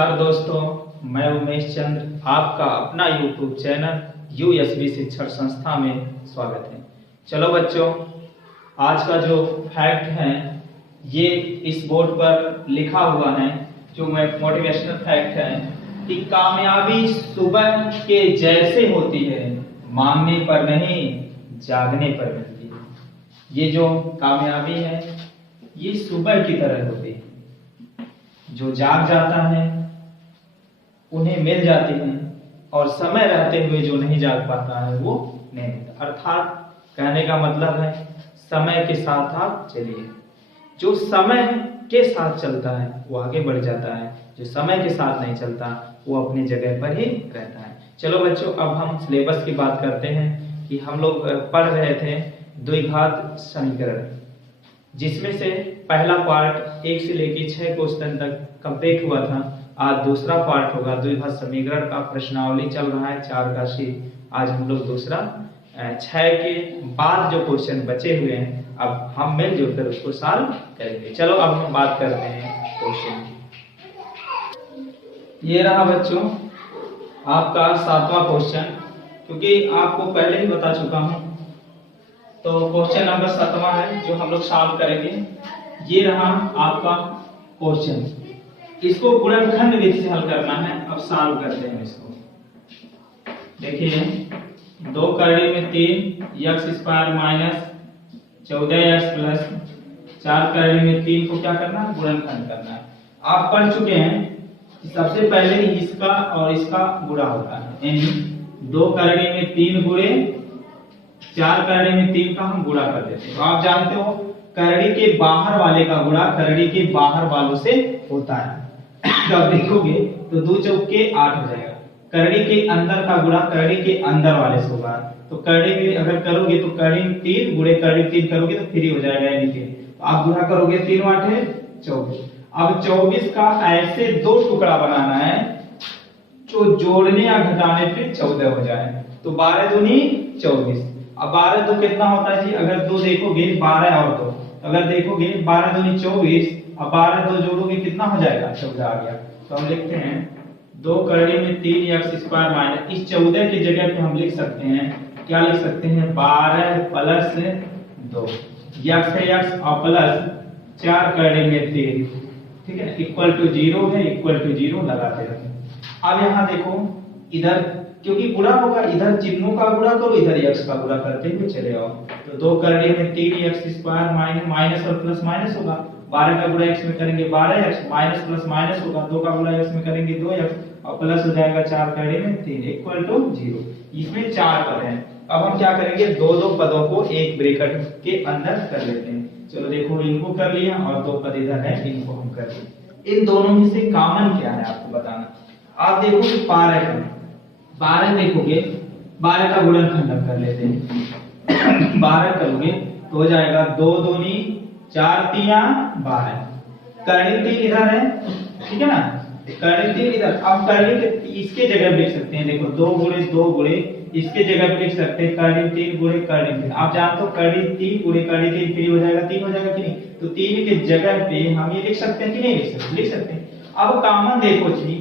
नमस्कार दोस्तों, मैं उमेश चंद्र आपका अपना YouTube चैनल यूएसबी शिक्षण संस्था में स्वागत है। चलो बच्चों, आज का जो फैक्ट है ये इस बोर्ड पर लिखा हुआ है, जो मोटिवेशनल फैक्ट है कि कामयाबी सुबह के जैसे होती है, मांगने पर नहीं जागने पर मिलती है। ये जो कामयाबी है ये सुबह की तरह होती है, जो जाग जाता है उन्हें मिल जाती है और समय रहते हुए जो नहीं जाग पाता है वो नहीं मिलता। अर्थात कहने का मतलब है समय के साथ आप चलिए। जो समय के साथ चलता है वो आगे बढ़ जाता है, जो समय के साथ नहीं चलता वो अपनी जगह पर ही रहता है। चलो बच्चों, अब हम सिलेबस की बात करते हैं कि हम लोग पढ़ रहे थे द्विघात समीकरण, जिसमें से पहला पार्ट 1 से लेकर 6 क्वेश्चन तक कंप्लीट हुआ था। आज दूसरा पार्ट होगा द्विघात समीकरण का। प्रश्नावली चल रहा है 4 का शीट। आज हम लोग दूसरा 6 के बाद जो क्वेश्चन बचे हुए हैं अब हम मिलजुल कर उसको सॉल्व करेंगे। चलो अब हम बात करते हैं क्वेश्चन की। ये रहा बच्चों आपका 7वां क्वेश्चन, क्योंकि आपको पहले ही बता चुका हूं, तो क्वेश्चन नंबर 7वां है जो हम लोग सॉल्व करेंगे। ये रहा आपका क्वेश्चन, इसको गुणनखंड विधि से हल करना है। अब सॉल्व करते हैं इसको। देखिए 2 कड़ी में 3 x square minus 14x plus 4 कड़ी में 3 को क्या करना है, गुणनखंड करना है। आप पढ़ चुके हैं कि सबसे पहले इसका और इसका गुणा होता है, यानी 2 कड़ी में 3 गुणे 4 करड़ी में 3 का हम गुणा कर देते हैं। तो आप जानते हो करड़ी के बाहर वाले का गुणा करड़ी के बाहर वालों से होता है। तो आप देखोगे तो 2 चौके 8 हो जाएगा। करड़ी के अंदर का गुणा करड़ी के अंदर वाले से होगा। तो करड़ी में अगर करोगे तो करड़ी 3 गुणे करड़ी 3 करोगे तो फ्री हो जाएगा, यानी कि तो आप गुणा करोगे 3 8 24। अब 24 का ऐसे 2 टुकड़ा बनाना है जो जोड़ने या घटाने पे 14 हो जाए। तो 12 दूनी 24। अब 12 2 कितना होता है जी, अगर 2 देखोगे 12 और 2, अगर देखोगे 12 दूनी 24, अब 12 2 जोड़ोगे कितना हो जाएगा, 14 आ गया। तो हम लिखते हैं 2 करड़ी में 3 x स्क्वायर माइनस, इस 14 की जगह पे हम लिख सकते हैं, क्या लिख सकते हैं, 12 प्लस 2 x है x और प्लस 4 करड़ी में 3, ठीक है, इक्वल टू 0 है, इक्वल टू 0 लगाते रहो। अब यहाँ देखो इधर क्योंकि गुणा होगा, इधर चिन्हों का गुणा करो, इधर x का गुणा करते हुए चले आओ। तो 2 करड़ी में 3 x स्क्वायर माइनस माइनस और प्लस माइनस होगा। 12 का गुणा x में करेंगे 12x, माइनस प्लस माइनस होगा, 2 का गुणा x में करेंगे 2x और प्लस हो जाएगा 4 करड़ी में 3 इक्वल टू 0। इसमें 4 पद हैं। अब हम क्या करेंगे, दो पदों को एक ब्रैकेट के अंदर कर लेते हैं। चलो देखो इनको कर लिया और 2 पद इधर है, इनको हम कर लिए। इन दोनों में से कॉमन क्या है आपको बताना। आप देखो कि 12 देखोगे, 12 का गुणनखंड कर लेते हैं। 12 करोगे तो हो जाएगा 2 दूनी 4 तिया 12। करड़ी 3 इधर है, ठीक है ना, करड़ी 3 इधर। अब करड़ी के इसके जगह लिख सकते हैं, देखो 2 गुणे 2 गुणे इसके जगह लिख सकते हैं करड़ी 3 गुणे करड़ी 3। आप जानते हो करड़ी 3 गुणे करड़ी 3 फ्री हो जाएगा, 3 हो जाएगा कि नहीं। तो 3 के जगह पे हम ये लिख सकते हैं कि नहीं लिख सकते, लिख सकते हैं। अब कॉमन देखो जी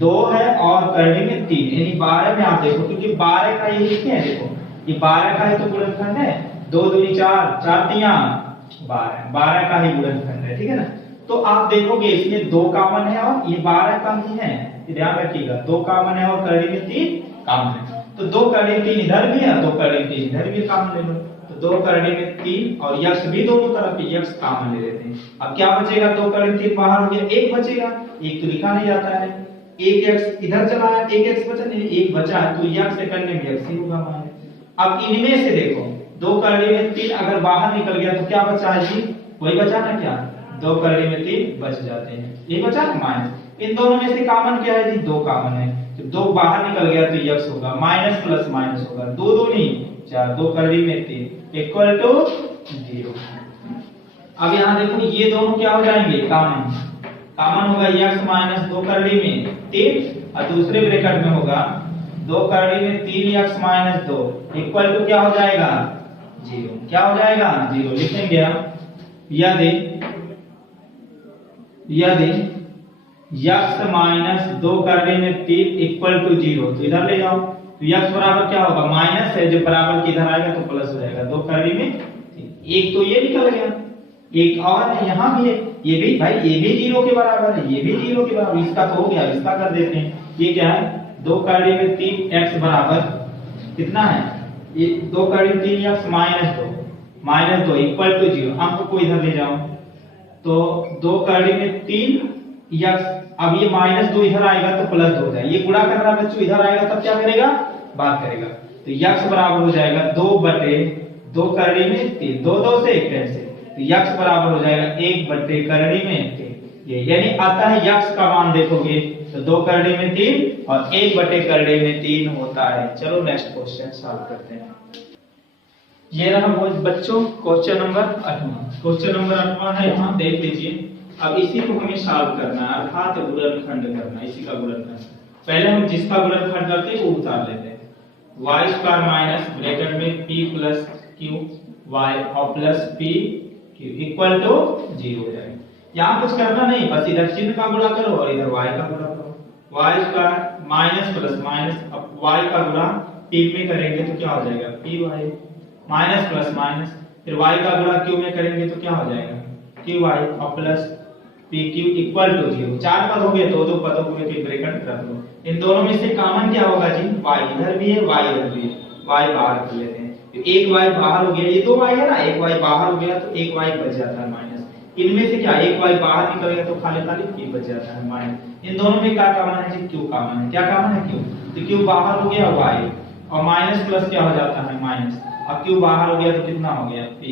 2 है और करड़ी में 3, यानी 12 में आप देखो, क्योंकि 12 का ये लिखे हैं, देखो ये 12 का है तो गुणनखंड है, 2 दूनी 4 4 तिया 12, 12 का ही गुणनखंड है, ठीक है ना। तो आप देखोगे इसमें 2 कॉमन है और ये 12 का ही है, ध्यान रखिएगा 2 कॉमन है और करड़ी में 3 कॉमन है। तो 2 करड़ी 3 इधर भी है, 2 करड़ी 3 इधर भी कॉमन ले लो। तो 2 करड़ी में 3 और x भी दोनों तरफ x कॉमन ले लेते हैं। अब क्या बचेगा, 2 करड़ी 3 बाहर हो गया, 1 बचेगा, 1 तो लिखा नहीं जाता है, 1x इधर चला है, 1x बचा नहीं, 1 बचा है, तो x से करने में x ही होगा हमारे। अब इनमें से देखो 2 करड़ी में 3 अगर बाहर निकल गया तो क्या बचा है जी, वही बचा ना, क्या 2 करड़ी में 3 बच जाते हैं, ये बचा ना माइनस। इन दोनों में से कॉमन क्या है जी, 2 कॉमन है, तो 2 बाहर निकल गया तो x होगा, माइनस प्लस माइनस होगा, 2 दूनी 4, 2 करड़ी में 3 इक्वल टू 0। अब यहाँ देखो ये दोनों क्या हो जाएंगे, कॉमन, कॉमन होगा x माइनस 2 करड़ी में 3 और दूसरे ब्रैकेट में होगा 2 करड़ी में 3x माइनस 2 इक्वल टू क्या हो जाएगा, 0। क्या हो जाएगा, 0 लिखेंगे हम। यदि यक्स माइनस 2 करने में 3 इक्वल टू 0, तो इधर ले जाओ, तो यक्स बराबर क्या होगा, माइनस है जो बराबर के इधर आएगा तो प्लस हो जाएगा, 2 करने में 3। एक तो ये निकल गया, एक और है यहाँ भी है, ये भी भाई ये भी 0 के बराबर है, ये भी 0 के बराबर, इसका तो हो गया, इसका कर देते हैं। ये क्या है, 2 करने में 3 एक्स बराबर कितना है, ये 2 करने में 3 एक्स माइनस दो इक्वल टू 0। अंक को इधर ले जाओ, तो 2 करने में 3 एक्स, अब ये -2 इधर आएगा तो प्लस 2 हो जाएगा, ये गुणा कर रहा है बच्चों, इधर आएगा तब क्या करेगा, बात करेगा, तो x बराबर हो जाएगा 2/2 करने में 3, 2 2 से 1 कैंसिल, तो x बराबर हो जाएगा 1/करने में 3। ये यानी आता है x का मान देखोगे तो 2 करने में 3 और 1/करने में 3 होता है। चलो नेक्स्ट क्वेश्चन सॉल्व करते हैं। ये रहा वो बच्चों क्वेश्चन नंबर 8वां, क्वेश्चन नंबर 8वां है, यहाँ देख लीजिए। अब इसी को हमें सॉल्व करना है, अर्थात गुणनखंड करना है, इसी का गुणनखंड। पहले हम जिसका गुणनखंड करते हैं वो उतार लेते हैं, y स्क्वायर माइनस ब्रैकेट में p प्लस q y और plus p q equal to 0 हो जाएगा। यहाँ कुछ करना नहीं, बस इधर चिन्ह का गुणा करो और इधर y का गुणा करो, y square minus plus minus, अब y का गुणा p में करेंगे तो क्या हो जाएगा, py माइनस प्लस माइनस, फिर y का गुणा q में करेंगे तो क्या हो जाएगा, qy और प्लस pq इक्वल टू 0। चार पद हो गए, दो दो पदों को एक ब्रैकेट रख लो, इन दोनों में से कॉमन क्या होगा जी, y इधर भी है y इधर भी है, y बाहर कर लेते हैं, तो एक y बाहर हो गया, ये दो y है ना, एक y बाहर हो गया तो एक y बच जाता है माइनस, इनमें से क्या एक y बाहर निकलेगा तो खाली खाली p बच जाता है माइनस। इन दोनों में क्या कॉमन है जी, q कॉमन है, क्या कॉमन है q, तो q बाहर हो गया y और माइनस प्लस क्या हो जाता है माइनस, अब q बाहर हो गया तो कितना हो गया p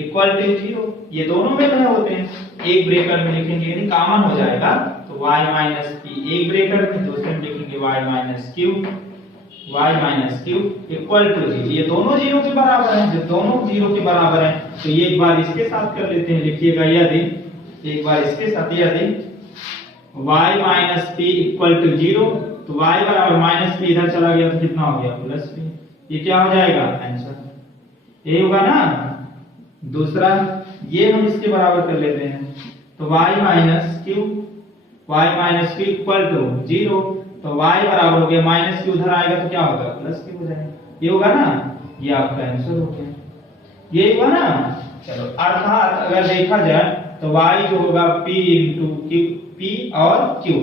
इक्वल टू 0। ये दोनों में क्या होते हैं, एक ब्रैकेट में लिखेंगे यानी कॉमन हो जाएगा, तो y माइनस p एक ब्रैकेट में, दूसरे में लिखेंगे y minus q equal to 0। ये दोनों 0 के बराबर हैं, जब दोनों 0 के बराबर हैं तो ये एक बार इसके साथ कर लेते हैं, लिखिएगा यदि, एक बार इसके साथ यदि y minus p equal to 0, तो y बराबर माइनस p इधर चला गया तो कितना हो गया, प्लस p, ये क्या हो जाएगा आंसर, ये होगा ना। दूसरा ये हम इसके बराबर कर लेते हैं, तो y minus q equal to 0, तो y बराबर हो गया माइनस q, उधर आएगा तो क्या होगा, प्लस q हो जाएगा, ये होगा ना, ये आपका आंसर हो गया, ये हुआ ना। चलो अर्थात अगर देखा जाए तो y जो होगा p इंटू q, p और q,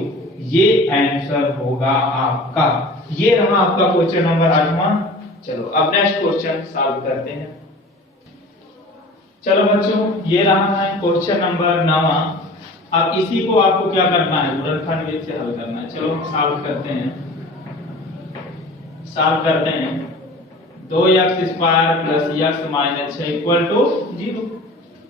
ये आंसर होगा आपका। ये रहा आपका क्वेश्चन नंबर 8वां। चलो अब नेक्स्ट क्वेश्चन सॉल्व करते हैं। चलो बच्चों ये रहा है क्वेश्चन नंबर 9वां। अब इसी को आपको क्या करना है, गुणनखंड विधि से हल करना है। चलो सॉल्व करते हैं, सॉल्व करते हैं। 2x square plus x minus 6 equal to 0।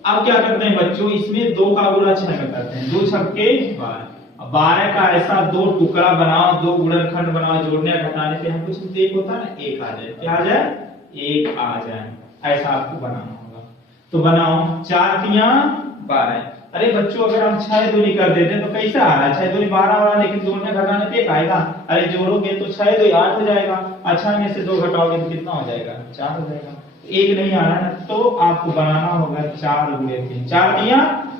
अब क्या करते हैं बच्चों, इसमें 2 का गुणा 6 में करते हैं, 2 छक्के 12। अब 12 का ऐसा दो टुकड़ा बनाओ, दो गुणनखंड बनाओ, जोड़ने घटाने से हम कुछ एक होता है ना, एक आ जाए, क्या आ जाए, एक आ जाए, ऐसा आपको बनाना होगा। तो बनाओ, 4 तिया 12। अरे बच्चों अगर हम 6 दूनी कर देते तो कैसा आ रहा है, 6 दूनी 12 आ रहा है, लेकिन जोड़ने घटाने पे एक आएगा। अरे जोड़ोगे तो 6 दूनी 8 हो जाएगा, अच्छा में से 2 घटाओगे तो कितना हो जाएगा, 4 हो जाएगा। एक नहीं आ रहा है तो आपको बनाना होगा 4 गुणे 3, 4 तिया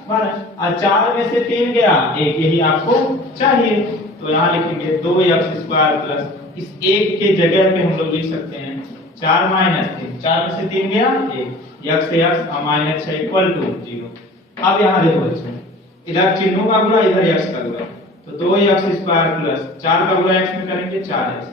12, और 4 में से 3 गया, एक यही आपको चाहिए। तो यहाँ लिखेंगे 2x स्क्वायर प्लस, इस एक के जगह पे हम लोग लिख सकते हैं 4 माइनस 3, 4 में से 3 गया 1, x से x और माइनस 6 इक्वल टू 0। अब यहाँ देखो बच्चों, इधर चिन्हों का गुणा, इधर x का गुणा, तो 2x स्क्वायर प्लस 4 का गुणा x में करेंगे 4x,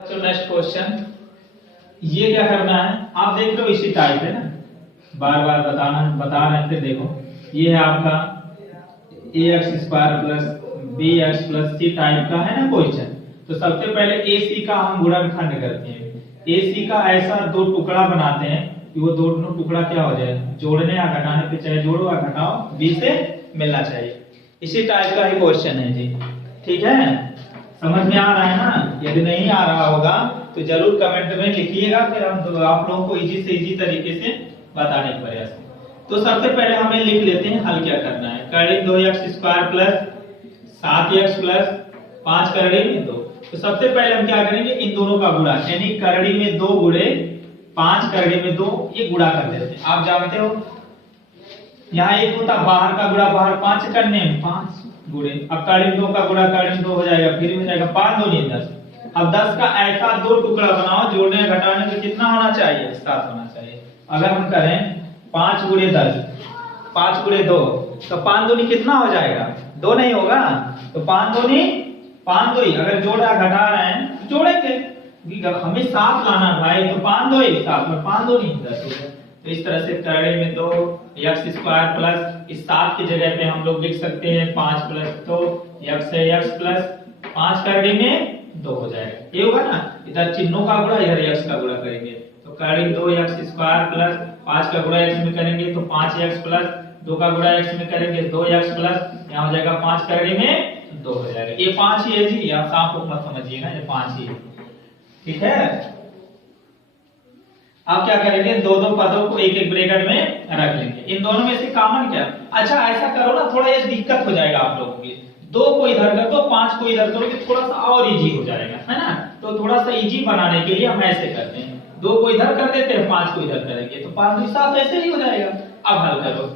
तो नेक्स्ट क्वेश्चन, ये क्या करना है, आप देख रहे हो इसी टाइप है ना, बार बार बता रहे हैं। फिर देखो ये है आपका ax² plus bx plus c type का है ना क्वेश्चन। तो सबसे पहले ac का हम गुणनखंड करते हैं। ac का ऐसा दो टुकड़ा बनाते हैं कि वो दोनों टुकड़ा क्या हो जाए, जोड़ने या घटाने पे चाहे जोड़ो या घटाओ b से मिलना चाहिए। इसी टाइप का ही क्वेश्चन है जी, ठीक है, समझ में आ रहा है ना। यदि नहीं आ रहा होगा तो जरूर कमेंट में लिखिएगा, फिर हम आप लोगों को इजी से इजी तरीके से बताने का प्रयास करें। तो सबसे पहले हमें लिख लेते हैं हल क्या करना है। कड़ी 2x² प्लस 7x प्लस 5 करड़ी में 2। तो सबसे पहले हम क्या करेंगे, इन दोनों का गुणा, यानी करड़ी में 2 गुणे 5 करड़ी में 2, ये गुणा कर देते हैं। आप जानते हो यहाँ एक होता बाहर का गुणा, बाहर 5 करने में 5 गुणे, अब करड़ी में 2 का गुणा करड़ी में 2 हो जाएगा, फिर हो जाएगा 5 2 नहीं 10। अब 10 का ऐसा दो टुकड़ा बनाओ, जोड़ने घटाने में कितना होना चाहिए, 7 होना चाहिए। अगर हम करें 5 गुणे 10, 5 गुणे 2, तो 5 दूनी कितना हो जाएगा, 2 नहीं होगा, तो 5 दूनी 5 2 ही। अगर जोड़ रहा घटा रहे हैं तो जोड़ेंगे, हमें 7 लाना भाई, तो 5 2 ही 7 में 5 2 नहीं 10 हो गया। तो इस तरह से करड़े में 2 x² प्लस इस 7 की जगह पे हम लोग लिख सकते हैं 5 प्लस 2 x है x प्लस 5 करड़े में 2 हो जाएगा। ये होगा ना, इधर चिन्हों का गुणा इधर x का गुणा करेंगे, तो करड़ी 2x² प्लस 5 का गुणा x में करेंगे तो 5x प्लस 2 का गुणा x में करेंगे 2x प्लस यहाँ हो जाएगा 5 करड़ी में 2 हो जाएगा। ये 5 ही है जी, यहाँ सांप को मत समझिएगा, ये 5 ही है, ठीक है। आप क्या करेंगे, दो दो पदों को एक एक ब्रैकेट में रख लेंगे। इन दोनों में से कॉमन क्या, अच्छा ऐसा करो ना, थोड़ा ये दिक्कत हो जाएगा आप लोगों की। 2 को इधर कर दो, 5 को इधर करोगे थोड़ा सा और इजी हो जाएगा, है ना। तो थोड़ा सा इजी बनाने के लिए हम ऐसे करते हैं, 2 को इधर कर देते हैं, 5 को इधर करेंगे, तो 5 2 7 ऐसे ही हो जाएगा। अब हल करो,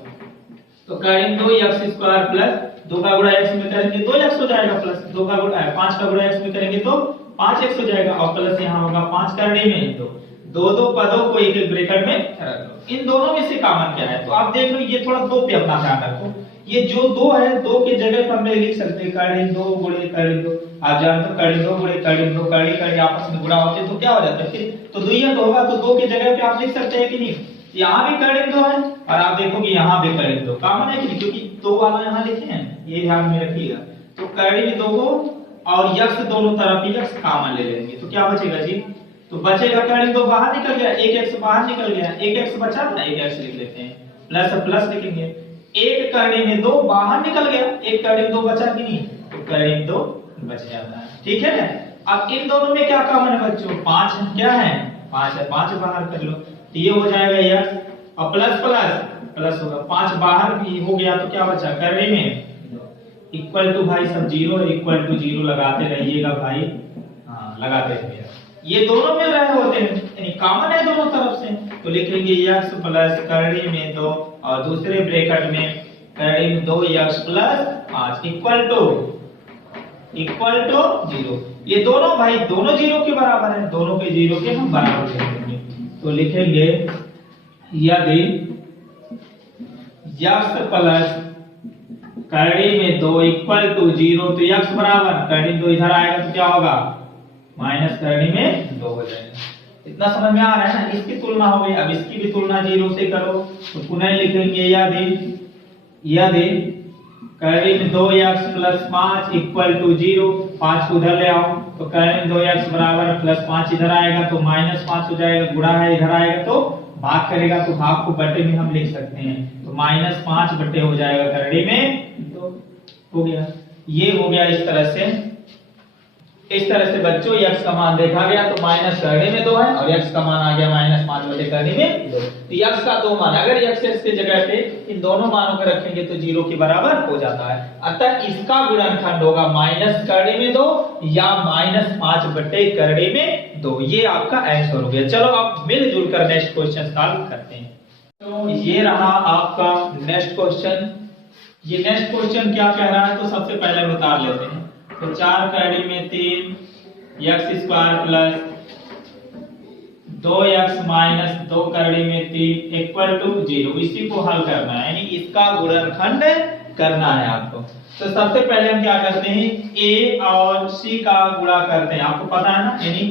तो करेंगे 2x² प्लस 2 का गुणा x में करेंगे 2x हो जाएगा, प्लस 2 का गुणा 5 का गुणा x में करेंगे तो 5x हो जाएगा, और प्लस यहाँ होगा 5 करने में 2। दो दो पदों को एक एक ब्रैकेट में रख दो। इन दोनों में से कॉमन क्या है, तो आप देख लो, ये थोड़ा 2 पे अपना ध्यान रखो। ये जो 2 है, 2 की जगह पर हम लिख सकते हैं कड़ी 2 गुणे कड़ी 2। आप जानते हो कड़ी 2 गुणे कड़ी 2, कड़ी कड़ी आपस में गुणा होते हैं तो क्या हो जाता है, फिर तो 2 ही तो होगा, तो 2 की जगह पे आप लिख सकते हैं कि नहीं। यहाँ भी कड़ी 2 है और आप देखोगे यहाँ भी कड़ी 2 कॉमन है कि नहीं, क्योंकि 2 वाला यहाँ लिखे हैं, ये ध्यान में रखिएगा। तो कड़ी 2 को और यक्स दोनों तरफ ही यक्स कॉमन ले लेंगे, तो क्या बचेगा जी, तो बचेगा कड़ी 2 बाहर निकल गया, एक x बाहर निकल गया, एक x बचा ना, एक x लिख लेते हैं, प्लस प्लस लिखेंगे। एक कड़ी में 2 बाहर निकल गया, एक कड़ी में 2 बचा कि नहीं, तो कड़ी में 2 बच जाता है, ठीक है। अब इन दोनों में क्या कॉमन है बच्चों, 5 क्या है, 5 है, 5 बाहर कर लो, तो ये हो जाएगा x, और प्लस प्लस प्लस होगा, 5 बाहर भी हो गया तो क्या बचा, कड़ी में इक्वल टू, भाई सब 0 इक्वल टू 0 लगाते रहिएगा भाई, हाँ लगाते रहिएगा। ये दोनों मिल रहे होते हैं, यानी कॉमन है दोनों तरफ से, तो लिखेंगे x प्लस करड़ी में 2 और दूसरे ब्रैकेट में करड़ी में 2x प्लस 5 इक्वल टू 0। ये दोनों भाई दोनों 0 के बराबर है, दोनों के 0 के हम बराबर लिखेंगे, तो लिखेंगे यदि x प्लस करड़ी में 2 इक्वल टू 0, तो x बराबर करड़ी 2 इधर आएगा तो क्या होगा, माइनस करड़ी में 2 हो जाएगा। इतना समझ में आ रहा है ना, इसकी तुलना हो गई, अब इसकी भी तुलना 0 से करो, तो पुनः लिखेंगे यदि करड़ी में 2x प्लस 5 इक्वल टू 0, 5 को उधर ले आओ, तो करड़ी में 2x बराबर प्लस 5 इधर आएगा तो माइनस 5 हो जाएगा, गुणा है इधर आएगा तो भाग करेगा, तो भाग को बटे में हम लिख सकते हैं, तो माइनस 5 बटे हो जाएगा करड़ी में 2 हो गया। ये हो गया इस तरह से। इस तरह से बच्चों x का मान देखा गया तो माइनस करड़ी में 2 है और x का मान आ गया माइनस 5 बटे करड़ी में 2। तो x का 2 मान, अगर x के जगह पे इन दोनों मानों को रखेंगे तो 0 के बराबर हो जाता है, अतः इसका गुणनखंड होगा माइनस करड़ी में 2 या माइनस 5 बटे करड़ी में 2। ये आपका आंसर हो गया। चलो अब मिलजुल कर नेक्स्ट क्वेश्चन सॉल्व करते हैं। तो ये रहा आपका नेक्स्ट क्वेश्चन। ये नेक्स्ट क्वेश्चन क्या कह रहा है, तो सबसे पहले बता लेते हैं। तो 4 करड़ी में 3 x² प्लस 2x माइनस 2 करड़ी में 3 इक्वल टू 0, इसी को हल करना है, यानी इसका गुणनखंड करना है आपको। तो सबसे पहले हम क्या करते हैं, a और c का गुणा करते हैं, आपको पता है ना, यानी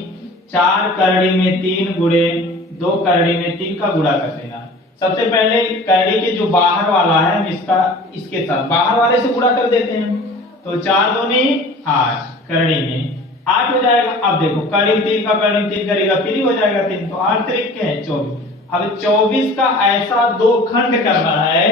4 करड़ी में 3 गुणे 2 करड़ी में 3 का गुणा कर देना। सबसे पहले करड़ी के जो बाहर वाला है हम इसके साथ बाहर वाले से गुणा कर देते हैं। तो 4 दूनी 8 करड़ी में 8 हो जाएगा। अब देखो करड़ी में 3 का करड़ी में 3 करेगा फिर ही हो जाएगा 3, तो 8 त्रिक के है 24। अब 24 का ऐसा दो खंड करना है,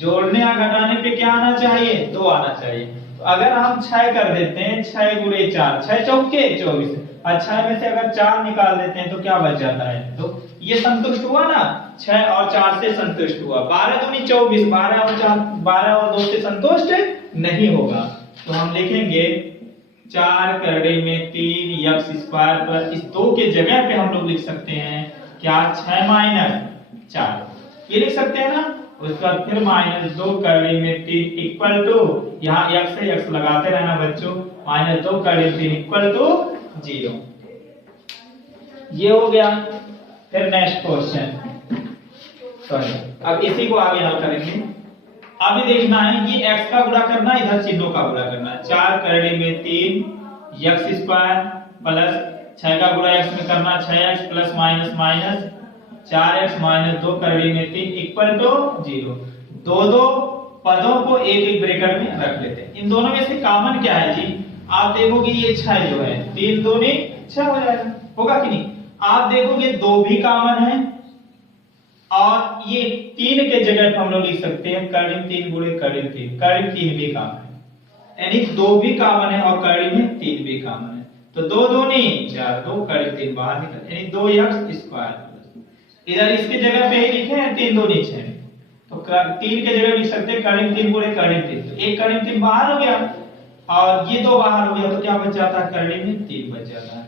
जोड़ने या घटाने पे क्या आना चाहिए? 2 आना चाहिए। तो अगर हम 6 कर देते हैं, 6 गुणे 4, 6 चौके 24, और 6 में से अगर 4 निकाल देते हैं तो क्या बच जाता है? तो ये संतुष्ट हुआ ना, 6 और 4 से संतुष्ट हुआ। 12 दूनी 24, 12 और 4, 12 और 2 से संतुष्ट नहीं होगा। तो हम लिखेंगे 4 करड़ी में 3 x स्क्वायर पर इस 2 के जगह पे हम लोग लिख सकते हैं क्या? 6 माइनस 4, ये लिख सकते हैं ना। उसके बाद फिर माइनस 2 करड़ी में 3 इक्वल टू, यहाँ x से x लगाते रहना बच्चों, माइनस 2 करड़ी में 3 इक्वल टू 0। ये हो गया। फिर नेक्स्ट क्वेश्चन, सॉरी अब इसी को आगे हल करेंगे। अभी देखना है ये x का गुणा करना है, इधर चिन्हों का गुणा करना है। 4 करड़ी में 3 x स्क्वायर प्लस 6 का गुणा x में करना, 6x plus minus minus 4x minus 2 करड़ी में 3 इक्वल टू 0। दो पदों को एक एक ब्रैकेट में रख लेते हैं। इन दोनों में से कॉमन क्या है जी? आप देखोगे ये 6 जो है 3 दूनी 6 हो जाएगा, होगा कि नहीं? आप देखोगे 2 भी कॉमन है और ये 3 के जगह पे हम लोग लिख सकते हैं करड़ी में 3 गुणे करड़ी में 3, करड़ी में 3 भी कॉमन है, यानी 2 भी कॉमन है और करड़ी में 3 भी कॉमन है। तो 2 दूनी 4, 2 करड़ी में 3 बाहर निकल, यानी 2x स्क्वायर। इधर इसके जगह पे ही लिखे हैं 3 दूनी 6, तो 3 के जगह लिख सकते हैं करड़ी में 3 गुणे करड़ी में 3, तो एक करड़ी में 3 बाहर हो गया और ये 2 बाहर हो गया, तो क्या बच जाता है? करड़ी में 3 बच जाता है।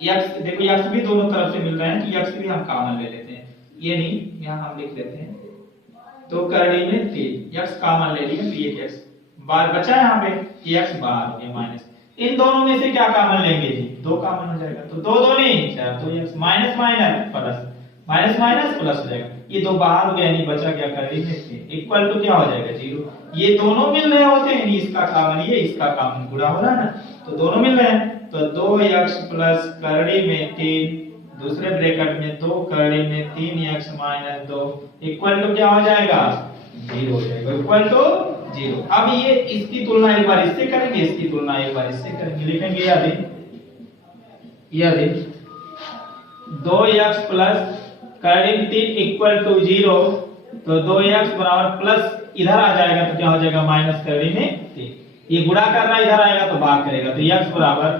x देखो x भी दोनों तरफ से मिल रहा है, तो x भी हम कॉमन ले लेते हैं, ये नहीं यहाँ हम लिख लेते हैं 2 करड़ी में 3, x कॉमन ले लिए तो ये x बार बचा यहाँ पे, ये x बाहर हो गया माइनस। इन दोनों में से क्या कॉमन लेंगे जी? 2 कॉमन हो जाएगा, तो 2 दूनी 4, 2x minus minus plus minus minus plus हो जाएगा, ये 2 बाहर हो गया, यानी बचा क्या? करड़ी में 3 इक्वल टू क्या हो जाएगा? 0। ये दोनों मिल रहे होते हैं, इसका कॉमन ये इसका कॉमन गुणा हो रहा है ना, तो दोनों मिल रहे हैं। तो 2x प्लस करड़ी में 3 दूसरे ब्रैकेट में 2 करड़ी में 3x माइनस 2 इक्वल टू क्या हो जाएगा? 0 हो जाएगा, इक्वल टू 0। अब ये इसकी तुलना एक बार इससे करेंगे, इसकी तुलना एक बार इससे करेंगे, लिखेंगे यदि 2x प्लस करड़ी में 3 इक्वल टू 0, तो 2x बराबर प्लस इधर आ जाएगा तो क्या हो जाएगा? माइनस करड़ी में 3। ये गुणा कर रहा इधर आएगा तो भाग करेगा, तो x बराबर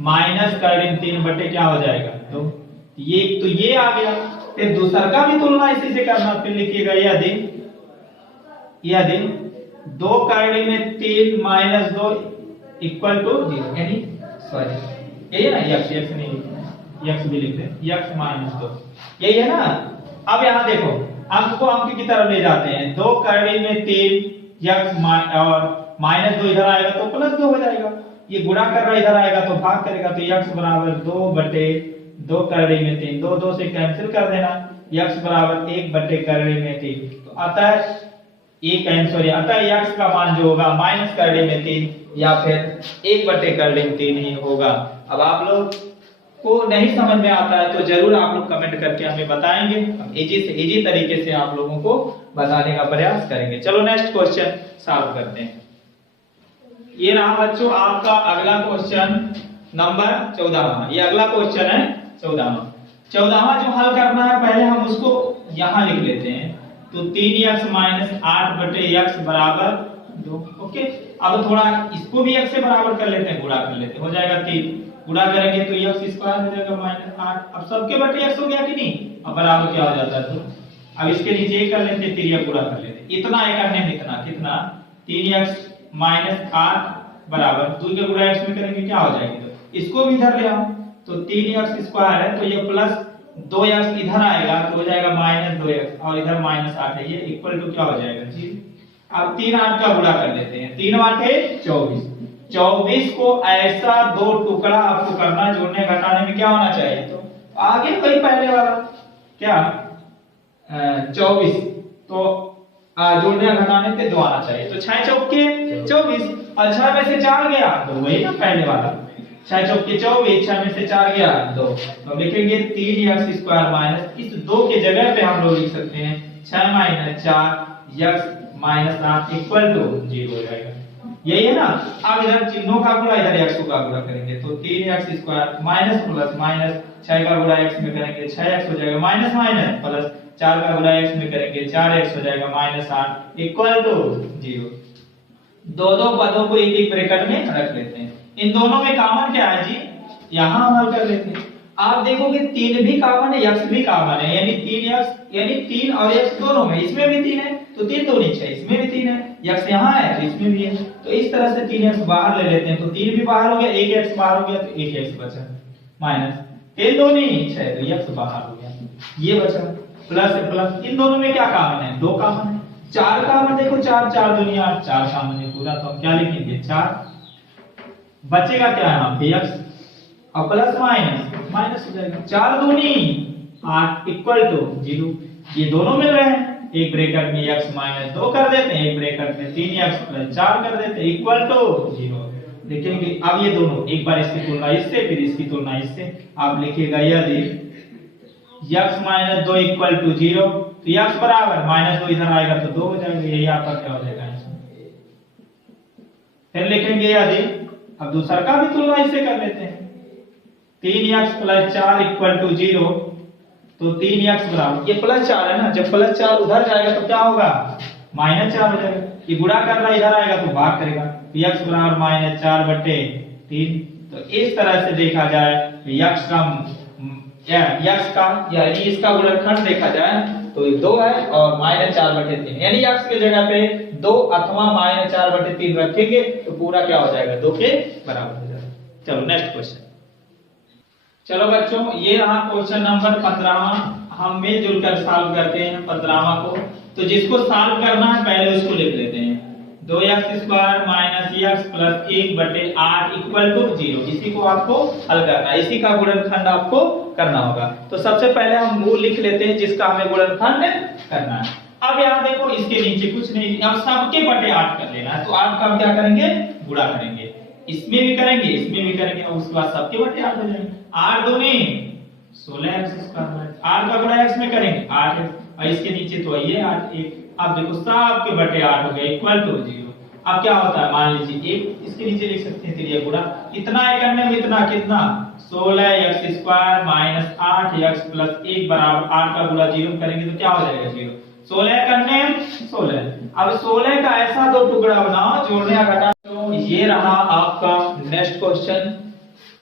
माइनस करड़ी में 3 बटे क्या हो जाएगा? तो ये आ गया। फिर दूसरा का भी तुलना इसी से करना, फिर लिखिएगा यदि 2 करड़ी में 3 माइनस 2 इक्वल टू 0, यानी सॉरी यही है ना, x नहीं लिखना है, x भी लिखते हैं, x माइनस 2, यही है ना। अब यहाँ देखो अंक को अंक की तरफ ले जाते हैं, 2 करड़ी में 3 x और माइनस 2 इधर आएगा तो प्लस 2 हो जाएगा, ये गुणा कर रहा इधर आएगा तो भाग करेगा, तो x बराबर 2 बटे 2 करड़ी में 3, 2 2 से कैंसिल कर देना, x बराबर 1 बटे करड़ी में 3, तो अतः ये कैंसिल, अतः x का मान जो होगा माइनस करड़ी में 3 या फिर 1 बटे करड़ी में 3 ही होगा। अब आप लोग को नहीं समझ में आता है तो जरूर आप लोग कमेंट करके हमें बताएंगे, हम इजी तरीके से आप लोगों को बताने का प्रयास करेंगे। चलो नेक्स्ट क्वेश्चन सॉल्व करते हैं। ये रहा बच्चों आपका अगला क्वेश्चन नंबर 14वां, ये अगला क्वेश्चन है 14वां जो हल करना है पहले हम उसको यहाँ लिख लेते हैं, तो 3x माइनस 8 बटे x बराबर 2। ओके, अब थोड़ा इसको भी x से बराबर कर लेते हैं, गुणा कर लेते हैं, हो जाएगा 3, गुणा करेंगे तो x स्क्वायर हो जाएगा माइनस 8। अब सबके बटे x हो गया कि नहीं, अब बराबर क्या हो जाता है? तो अब इसके नीचे एक कर लेते हैं, 3 गुणा कर लेते हैं, इतना एक करने में इतना कितना 3x माइनस 8 बराबर 2 के गुणा x में करेंगे क्या हो जाएगा? तो इसको भी इधर ले आओ, तो 3x स्क्वायर है तो ये प्लस 2x इधर आएगा तो हो जाएगा माइनस 2x और इधर माइनस 8 है, ये इक्वल टू क्या हो जाएगा जी? अब 3 8 का गुणा कर लेते हैं, 3 8 24, 24 को ऐसा 2 टुकड़ा आपको करना, जोड़ने घटाने में क्या होना चाहिए? तो आगे वही पहले वाला क्या 24, तो जोड़ने घटाने पे 2 आना चाहिए, तो 6 चौके 24 और 6 में से 4 गया तो वही ना पहले वाला, 6 चौक के 24, 6 में से 4 गया 2। तो लिखेंगे 3x² माइनस, इस 2 के जगह पे हम लोग लिख सकते हैं 6 minus 4 x minus 8 equal to 0 हो जाएगा। यही है ना। अब इधर चिन्हों का गुणा, इधर x का गुणा करेंगे तो 3x² माइनस प्लस माइनस 6 का गुणा x में करेंगे 6x हो जाएगा माइनस माइनस प्लस 4 का गुणा x में करेंगे 4x हो जाएगा माइनस 8 इक्वल टू 0। दो पदों को एक एक ब्रैकेट में रख लेते हैं। इन दोनों में कॉमन क्या है जी, यहां हम हल कर लेते हैं। आप देखोगे 3 भी कॉमन है, x भी कॉमन है, यानी 3x यानी 3 और x दोनों में, इसमें भी 3 है तो 3 2 6, इसमें भी 3 है, x यहां है तो इसमें भी है। तो इस तरह से 3x बाहर ले लेते हैं तो 3 भी बाहर हो गया, 1x बाहर हो गया तो 1x बचा माइनस 3 2 6 तो x बाहर हो गया, ये बचा प्लस प्लस। इन दोनों में क्या कॉमन है, 2 कॉमन है। 4 कॉमन देखो 4 4 दूनी 8, 4 कॉमन है पूरा, तो हम क्या लिखेंगे 4, बचेगा क्या यहाँ पे x और प्लस माइनस माइनस हो जाएगा 4 दूनी 8 इक्वल टू 0। ये दोनों मिल रहे हैं, एक ब्रैकेट में x माइनस 2 कर देते हैं, एक ब्रैकेट में 3x प्लस 4 कर देते हैं इक्वल टू 0। देखेंगे अब ये दोनों, एक बार इसकी तुलना इससे फिर इसकी तुलना इससे, आप लिखिएगा यदि x माइनस 2 इक्वल टू 0 तो x बराबर माइनस 2 इधर आएगा तो 2 हो जाएगा, यही आपका क्या हो जाएगा आंसर। फिर लिखेंगे यदि, अब दूसरा का भी तुलना इससे कर लेते हैं, 3x प्लस 4 इक्वल टू 0 तो 3x बराबर, ये प्लस 4 है ना, जब प्लस 4 उधर जाएगा तो क्या होगा माइनस 4 हो जाएगा, ये गुणा कर रहा इधर आएगा तो भाग करेगा तो x बराबर माइनस 4 बटे 3। तो इस तरह से देखा जाए तो x का यानी इसका गुणनखंड देखा जाए तो 2 है और माइनस 4 बटे 3, यानी x के जगह पे 2 अथवा माइनस 4 बटे 3 रखेंगे तो पूरा क्या हो जाएगा 2 के बराबर हो जाएगा। चलो नेक्स्ट क्वेश्चन। चलो बच्चों ये रहा क्वेश्चन नंबर 15वां, हम मिलजुल कर सॉल्व करते हैं 15वां को। तो जिसको सॉल्व करना है पहले उसको लिख लेते हैं, 2x² माइनस x प्लस 1 बटे 8 इक्वल टू 0। इसी को आपको हल करना है, इसी का गुणनखंड आपको करना होगा। तो सबसे पहले हम मूल लिख लेते हैं जिसका हमें गुणनखंड करना है। अब यहाँ देखो इसके नीचे कुछ नहीं, अब सबके बटे 8 कर लेना है, तो 8 का हम क्या करेंगे गुणा करेंगे, इसमें भी करेंगे इसमें भी करेंगे और उसके बाद सबके बटे 8 हो जाएंगे। 8 दूनी 16x², 8 का गुणा x में करेंगे 8x और इसके नीचे तो ये 8 1। अब देखो सबके बटे 8 हो गए इक्वल टू 0। अब क्या होता है मान लीजिए 1 इसके नीचे लिख सकते हैं, ये गुणा इतना है करने में इतना कितना 16x² माइनस 8x प्लस 1 बराबर 8 का गुणा 0 करेंगे तो क्या हो जाएगा 0। 16 करने 16, अब 16 का ऐसा दो टुकड़ा बनाओ जोड़ने का घटा। तो ये रहा आपका नेक्स्ट क्वेश्चन।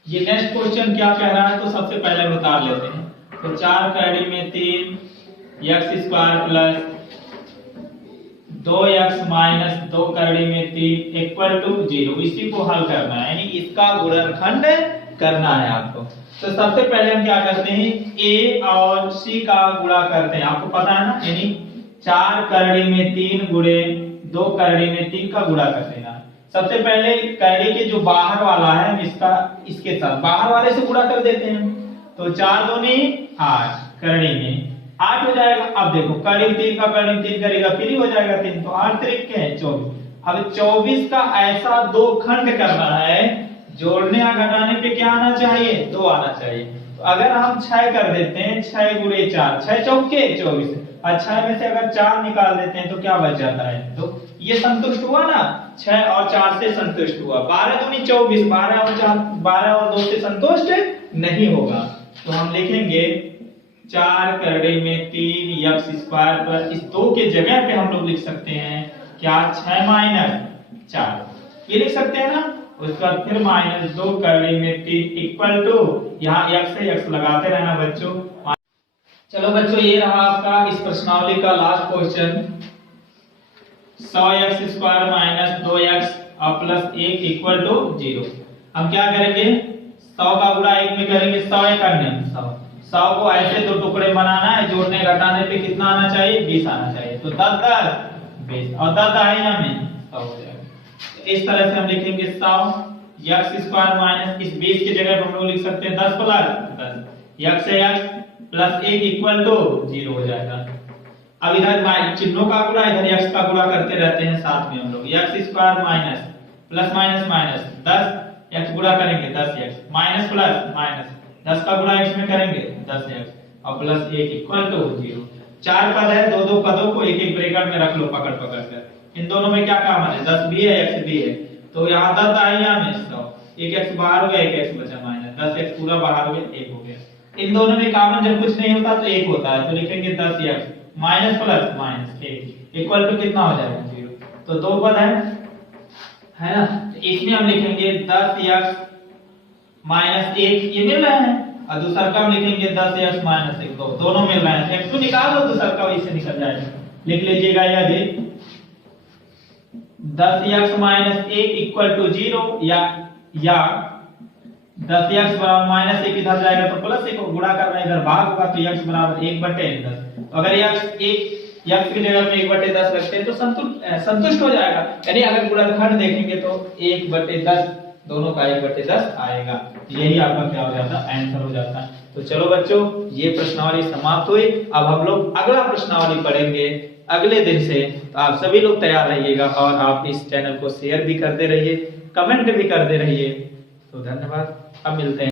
ये नेक्स्ट क्वेश्चन क्या कह रहा है तो सबसे पहले हम उतार लेते हैं। तो 4 कड़ी में 3 x² प्लस 2x माइनस 2 कड़ी में 3 इक्वल टू 0। इसी को हल करना है, यानी इसका गुणनखंड करना है आपको। तो सबसे पहले हम क्या करते हैं a और c का गुणा करते हैं, आपको पता है ना, यानी 4 करड़ी में 3 गुणे 2 करड़ी में 3 का गुणा कर देना। सबसे पहले करड़ी के जो बाहर वाला है इसका इसके साथ बाहर वाले से गुणा कर देते हैं, तो 4 दूनी 8 करड़ी में 8 हो जाएगा। अब देखो कड़ी 3 का कड़ी 3 करेगा फिर ही हो जाएगा 3, तो 8 3 के 24। अब 24 का ऐसा दो खंड करना है, जोड़ने या घटाने पे क्या आना चाहिए 2 आना चाहिए। तो अगर हम 6 कर देते हैं 6 गुणे 4, 6 चौके 24, और 6 में से अगर 4 निकाल देते हैं तो क्या बच जाता है, तो ये संतुष्ट हुआ ना, 6 और 4 से संतुष्ट हुआ। 12 दूनी 24, 12 और 4 12 और 2 से संतुष्ट नहीं होगा, तो हम लिखेंगे 4 करड़ी में 3 x² प्लस इस 2 के जगह पे हम लोग लिख सकते हैं क्या 6 माइनस 4, ये लिख सकते हैं ना। उसके बाद फिर माइनस 2 करड़ी में 3 इक्वल टू, यहाँ x से x लगाते रहना बच्चों। चलो बच्चों ये रहा आपका इस प्रश्नावली का last question. 100x² minus 2x और प्लस 1 इक्वल टू 0। हम क्या करेंगे 100 का गुणा 1 में करेंगे 100 करने 100 को ऐसे दो टुकड़े बनाना है, जोड़ने घटाने पे कितना आना चाहिए 20 आना चाहिए, तो 10 10 20 और 10 आए हमें 100 हो जाएगा। तो इस तरह से हम लिखेंगे 100 x² माइनस इस 20 की जगह हम लोग लिख सकते हैं 10 प्लस 10 x से x प्लस 1 इक्वल टू 0 हो जाएगा। अब इधर चिन्हों का गुणा इधर x का गुणा करते रहते हैं साथ में हम लोग, x² minus plus minus minus 10 x गुणा करेंगे 10x माइनस प्लस माइनस 10 का गुणा x में करेंगे 10x और प्लस 1 इक्वल टू 0। चार पद है, दो दो पदों को एक एक ब्रैकेट में रख लो पकड़ पकड़ कर। इन दोनों में क्या कॉमन है, 10 भी है x भी है, तो यहाँ 10 आए यहाँ में 100, एक x बाहर हो गया, एक x बचा माइनस 10x पूरा बाहर हो गया, 1 हो गया। इन दोनों में कॉमन जब कुछ नहीं होता तो 1 होता है, तो लिखेंगे 10x minus plus minus 1 equal to कितना हो जाएगा 0। तो दो पद है ना, तो इसमें हम लिखेंगे 10x माइनस 1 ये मिल रहा है, और दूसरा का हम लिखेंगे 10x माइनस 1 दोनों मिल रहे हैं। x को निकाल दो, दूसरा का वैसे निकल जाएगा, लिख लीजिएगा यदि 10x माइनस 1 इक्वल टू 0 या 10x माइनस 1 इधर जाएगा तो प्लस 1 को गुणा करना है, इधर भाग होगा तो x बराबर 1/10। अगर x की जगह में 1/10 रखते हैं तो संतुष्ट हो जाएगा, यानी अगर गुणनखंड देखेंगे तो 1/10 दोनों का 1/10 आएगा। यही आपका क्या हो जाता है, आंसर हो जाता है। तो चलो बच्चों, ये प्रश्नावली समाप्त हुई। अब हम लोग अगला प्रश्नावली पढ़ेंगे अगले दिन से। तो आप सभी लोग तैयार रहिएगा और आप इस चैनल को शेयर भी करते रहिए, कमेंट भी करते रहिए। तो धन्यवाद, अब मिलते हैं।